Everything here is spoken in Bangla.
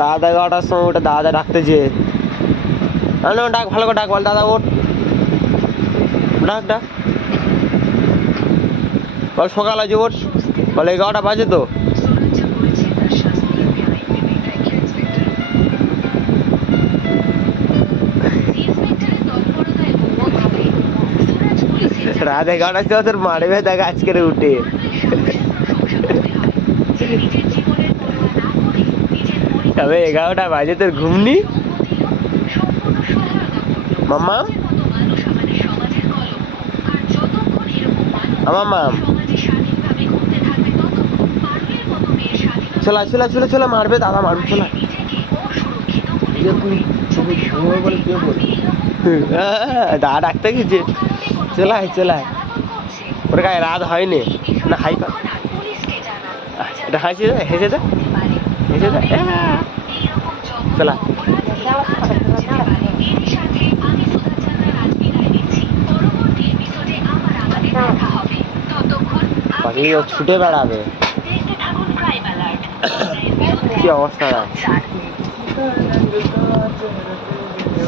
রাত 11টার সময় ওটা দাদা ডাকতে যে ডাক, ভালো করে ডাক, বল দাদা ওঠ, ডাক ডাক, বল সকাল আছে ওঠ, বলে 11টা বাজে তো। রাত 11টার সময় তোর মারবে দেখ আজকের উঠে। তবে 11টা বাজে তোর ঘুমনি মাম্মা, আমার মাম চলা চলা চলা চলা, মারবে দাদা, মারবে চলা। দাদা ডাকতে গেছে, চলাই চলাই, ওর গায়ে রাত হয়নি না, হাই পা এটা হাসি দে, হেসে দে, হেসে দে, চলা। পাখি ছুটে বেড়াবে, কি অবস্থা।